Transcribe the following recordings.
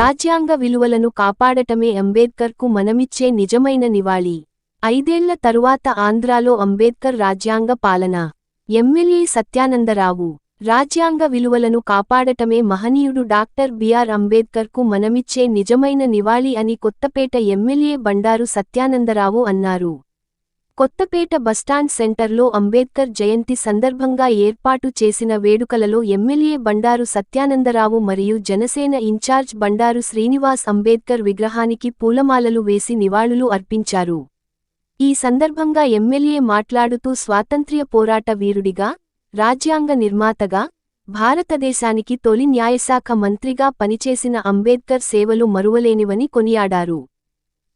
రాజ్యాంగ విలువలను కాపాడటమే అంబేద్కర్కు మనమిచ్చే నిజమైన నివాళి. ఐదేళ్ళ తరువాత ఆంధ్రాలో అంబేద్కర్ రాజ్యాంగ పాలన. ఎమ్మెల్యే సత్యానందరావు రాజ్యాంగ విలువలను కాపాడటమే మహనీయుడు డాక్టర్ బిఆర్ అంబేద్కర్కు మనమిచ్చే నిజమైన నివాళి అని కొత్తపేట ఎమ్మెల్యే బండారు సత్యానందరావు అన్నారు. కొత్తపేట బస్టాండ్ సెంటర్లో అంబేద్కర్ జయంతి సందర్భంగా ఏర్పాటు చేసిన వేడుకలలో ఎమ్మెల్యే బండారు సత్యానందరావు మరియు జనసేన ఇన్ఛార్జ్ బండారు శ్రీనివాస్ అంబేద్కర్ విగ్రహానికి పూలమాలలు వేసి నివాళులు అర్పించారు. ఈ సందర్భంగా ఎమ్మెల్యే మాట్లాడుతూ స్వాతంత్ర్య పోరాట వీరుడిగా రాజ్యాంగ నిర్మాతగా భారతదేశానికి తొలి న్యాయశాఖ మంత్రిగా పనిచేసిన అంబేద్కర్ సేవలు మరువలేనివని కొనియాడారు.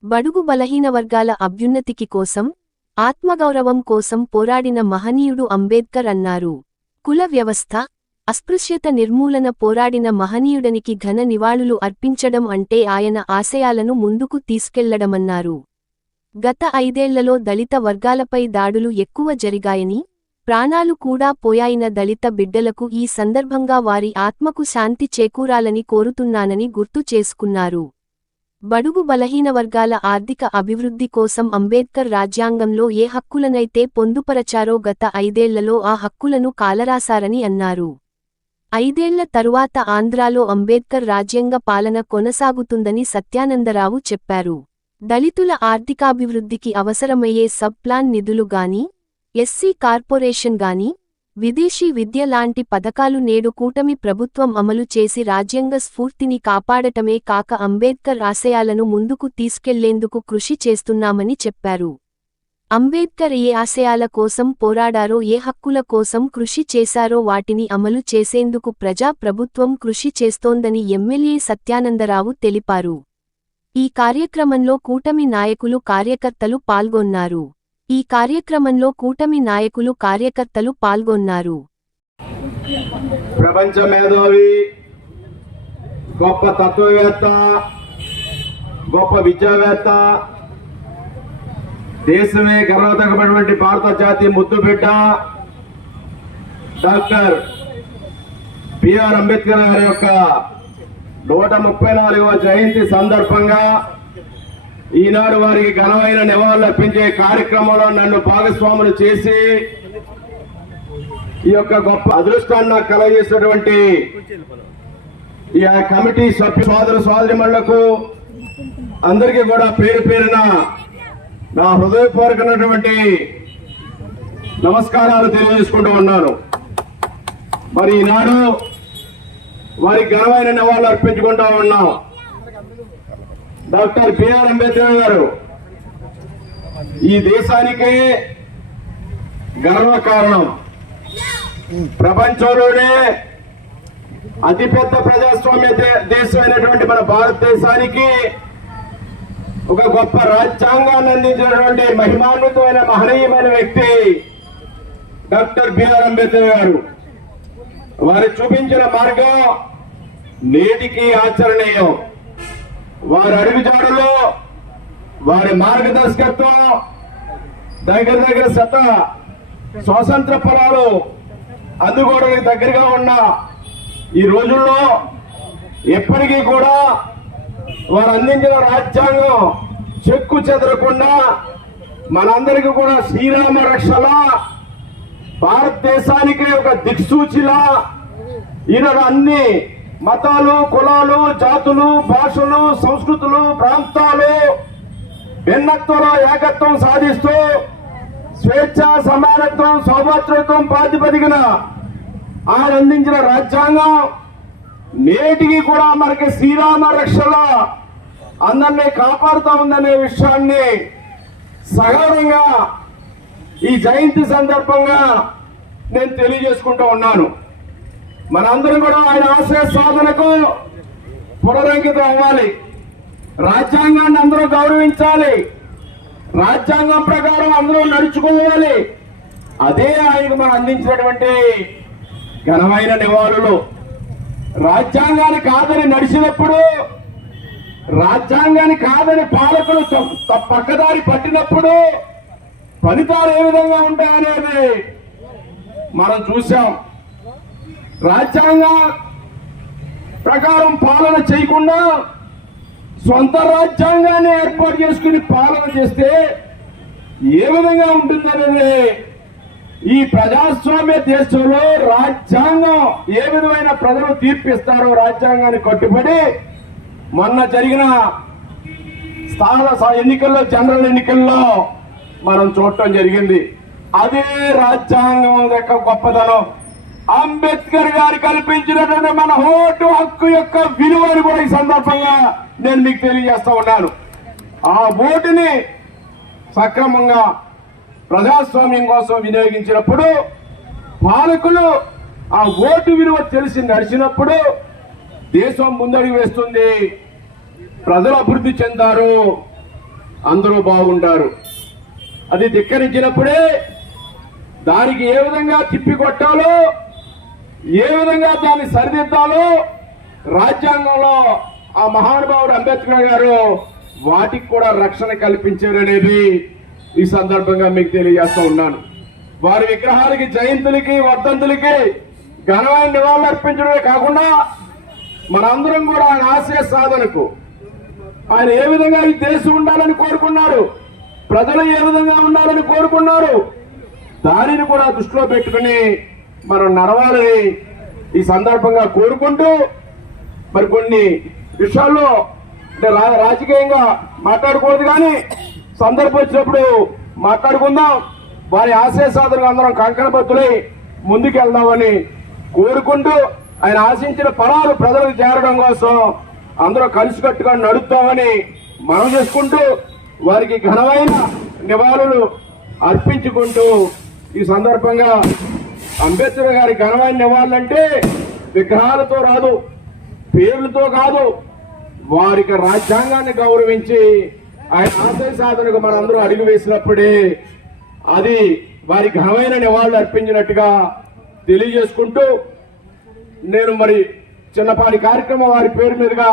బడుగు బలహీన వర్గాల అభ్యున్నతికి కోసం ఆత్మగౌరవం కోసం పోరాడిన మహనీయుడు అంబేద్కర్ అన్నారు. కుల వ్యవస్థ అస్పృశ్యత నిర్మూలన పోరాడిన మహనీయుడనికి ఘన నివాళులు అర్పించడం అంటే ఆయన ఆశయాలను ముందుకు తీసుకెళ్ళడమన్నారు. గత ఐదేళ్ళలో దళిత వర్గాలపై దాడులు ఎక్కువ జరిగాయని ప్రాణాలు కూడా పోయాయిన దళిత బిడ్డలకు ఈ సందర్భంగా వారి ఆత్మకు శాంతి చేకూరాలని కోరుతున్నానని గుర్తు చేసుకున్నారు. బడుగు బలహీన వర్గాల ఆర్థిక అభివృద్ధి కోసం అంబేద్కర్ రాజ్యాంగంలో ఏ హక్కులనైతే పొందుపరచారో గత ఐదేళ్ళలో ఆ హక్కులను కాలరాశారని అన్నారు. ఐదేళ్ళ తరువాత ఆంధ్రాలో అంబేద్కర్ రాజ్యాంగ పాలన కొనసాగుతుందని సత్యానందరావు చెప్పారు. దళితుల ఆర్థికాభివృద్ధికి అవసరమయ్యే సబ్ ప్లాన్ నిధులు గాని ఎస్సీ కార్పొరేషన్ గాని విదేశీ విద్య లాంటి పథకాలు నేడు కూటమి ప్రభుత్వం అమలు చేసి రాజ్యాంగ స్ఫూర్తిని కాపాడటమే కాక అంబేద్కర్ ఆశయాలను ముందుకు తీసుకెళ్ళేందుకు కృషి చేస్తున్నామని చెప్పారు. అంబేద్కర్ ఏ ఆశయాల కోసం పోరాడారో ఏ హక్కుల కోసం కృషి చేశారో వాటిని అమలు చేసేందుకు ప్రజా ప్రభుత్వం కృషి చేస్తోందని ఎమ్మెల్యే సత్యానందరావు తెలిపారు. ఈ కార్యక్రమంలో కూటమి నాయకులు కార్యకర్తలు పాల్గొన్నారు. ఈ కార్యక్రమంలో కూటమి నాయకులు కార్యకర్తలు పాల్గొన్నారు. ప్రపంచ మేధావి గొప్ప తత్వవేత్త గొప్ప విద్యావేత్త దేశమే గర్వతగమైనటువంటి భారత జాతి ముద్దుబిడ్డ డాక్టర్ బిఆర్ అంబేద్కర్ గారి యొక్క నూట ముప్పై నాలుగవ జయంతి సందర్భంగా ఈనాడు వారికి ఘనమైన నివాళులు అర్పించే కార్యక్రమంలో నన్ను భాగస్వాములు చేసి ఈ యొక్క గొప్ప అదృష్టాన్ని నాకు కలగజేసినటువంటి ఈ కమిటీ సభ్యు సోదరు సోదరిమణులకు అందరికీ కూడా పేరు పేరున నా హృదయపూర్వకమైనటువంటి నమస్కారాలు తెలియజేసుకుంటూ ఉన్నాను. మరి ఈనాడు వారికి ఘనమైన నివాళులు అర్పించుకుంటా ఉన్నాం. డాక్టర్ బిఆర్ అంబేద్కర్ గారు ఈ దేశానికే గర్వకారణం ప్రపంచంలోనే అతిపెద్ద ప్రజాస్వామ్య దే- దేశమైనటువంటి మన భారతదేశానికి ఒక గొప్ప రాజ్యాంగాన్ని అందించినటువంటి మహిమాన్వితమైన మహనీయమైన వ్యక్తి డాక్టర్ బిఆర్ అంబేద్కర్ గారు. వారు చూపించిన మార్గం నేటికి ఆచరణీయం. వారి అడుగుజాడలో వారి మార్గదర్శకత్వం దగ్గర దగ్గర శత స్వాతంత్ర ఫలాలు అందుకోవడానికి దగ్గరగా ఉన్న ఈ రోజుల్లో ఎప్పటికీ కూడా వారు అందించిన రాజ్యాంగం చెక్కు చెదరకుండా మనందరికీ కూడా శ్రీరామ రక్షల భారతదేశానికి ఒక దిక్సూచిలా ఈనాడు అన్ని మతాలు కులాలు జాతులు భాషలు సంస్కృతులు ప్రాంతాలు భిన్నత్వంలో ఏకత్వం సాధిస్తూ స్వేచ్ఛ సమానత్వం సౌభాతృత్వం ప్రాతిపదికన ఆయన అందించిన రాజ్యాంగం నేటికి కూడా మనకి శ్రీరామ రక్షణ అందరినీ కాపాడుతూ ఉందనే విషయాన్ని సగౌరవంగా ఈ జయంతి సందర్భంగా నేను తెలియజేసుకుంటూ ఉన్నాను. మనందరం కూడా ఆయన ఆశయ సాధనకు పునరంకితం అవ్వాలి. రాజ్యాంగాన్ని అందరూ గౌరవించాలి. రాజ్యాంగం ప్రకారం అందరూ నడుచుకోవాలి. అదే ఆయనకు మనం అందించినటువంటి ఘనమైన నివాళులు. రాజ్యాంగాన్ని కాదని నడిచినప్పుడు రాజ్యాంగాన్ని కాదని పాలకులు పక్కదారి పట్టినప్పుడు ఫలితాలు ఏ విధంగా ఉంటాయనేది మనం చూసాం రాజ్యాంగ ప్రకారం పాలన చేయకుండా సొంత రాజ్యాంగాన్ని ఏర్పాటు చేసుకుని పాలన చేస్తే ఏ విధంగా ఉంటుందనేది ఈ ప్రజాస్వామ్య దేశంలో రాజ్యాంగం ఏ విధమైన ప్రజలు తీర్పిస్తారో రాజ్యాంగాన్ని కట్టుబడి మొన్న జరిగిన స్థాన ఎన్నికల్లో జనరల్ ఎన్నికల్లో మనం చూడటం జరిగింది. అదే రాజ్యాంగం యొక్క గొప్పదనం అంబేద్కర్ గారు కల్పించినటువంటి మన ఓటు హక్కు యొక్క విలువని కూడా ఈ సందర్భంగా నేను మీకు తెలియజేస్తా ఉన్నాను. ఆ ఓటుని సక్రమంగా ప్రజాస్వామ్యం కోసం వినియోగించినప్పుడు పాలకులు ఆ ఓటు విలువ తెలిసి నడిచినప్పుడు దేశం ముందడుగు వేస్తుంది. ప్రజలు అభివృద్ధి చెందారు. అందరూ బాగుంటారు. అది ధిక్కరించినప్పుడే దానికి ఏ విధంగా తిప్పికొట్టాలో ఏ విధంగా దాన్ని సరిదిద్దాలో రాజ్యాంగంలో ఆ మహానుభావుడు అంబేద్కర్ గారు వాటికి కూడా రక్షణ కల్పించారనేది ఈ సందర్భంగా మీకు తెలియజేస్తూ ఉన్నాను. వారి విగ్రహాలకి జయంతులకి వర్ధంతులకి ఘనమైన నివాళులు అర్పించడమే కాకుండా మనందరం కూడా ఆయన ఆశయ సాధనకు ఆయన ఏ విధంగా ఈ దేశం ఉండాలని కోరుకున్నారు ప్రజలు ఏ విధంగా ఉండాలని కోరుకున్నారు దానిని కూడా దృష్టిలో పెట్టుకుని మనం నడవాలని ఈ సందర్భంగా కోరుకుంటూ మరి కొన్ని విషయాల్లో అంటే రా- రాజకీయంగా మాట్లాడకూడదు కానీ సందర్భం వచ్చినప్పుడు మాట్లాడుకుందాం. వారి ఆశయ సాధనకు అందరం కంకణబద్దులై ముందుకెళ్దామని కోరుకుంటూ ఆయన ఆశించిన ఫలాలు ప్రజలకు చేరడం కోసం అందరూ కలిసికట్టుగా నడుపుతామని మనం చేసుకుంటూ వారికి ఘనమైన నివాళులు అర్పించుకుంటూ ఈ సందర్భంగా అంబేద్కర్ గారి ఘనమైన నివాళులంటే విగ్రహాలతో రాదు పేర్లతో కాదు వారికి రాజ్యాంగాన్ని గౌరవించి ఆయన ఆశయ సాధనకు మనందరూ అడుగు వేసినప్పుడే అది వారి ఘనమైన నివాళులు అర్పించినట్టుగా తెలియజేసుకుంటూ నేను మరి చిన్నపాటి కార్యక్రమం వారి పేరు మీదుగా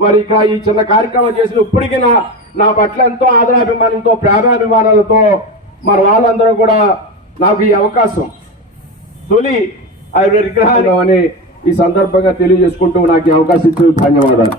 వారి ఈ చిన్న కార్యక్రమం చేసిన ఇప్పటికీ నా నా పట్ల ఎంతో ఆదరాభిమానంతో ప్రేమాభిమానాలతో మరి వాళ్ళందరూ కూడా నాకు ఈ అవకాశం. తొలి ఆయన విగ్రహాలు అని ఈ సందర్భంగా తెలియజేసుకుంటూ నాకు అవకాశం ఇచ్చిన ధన్యవాదాలు.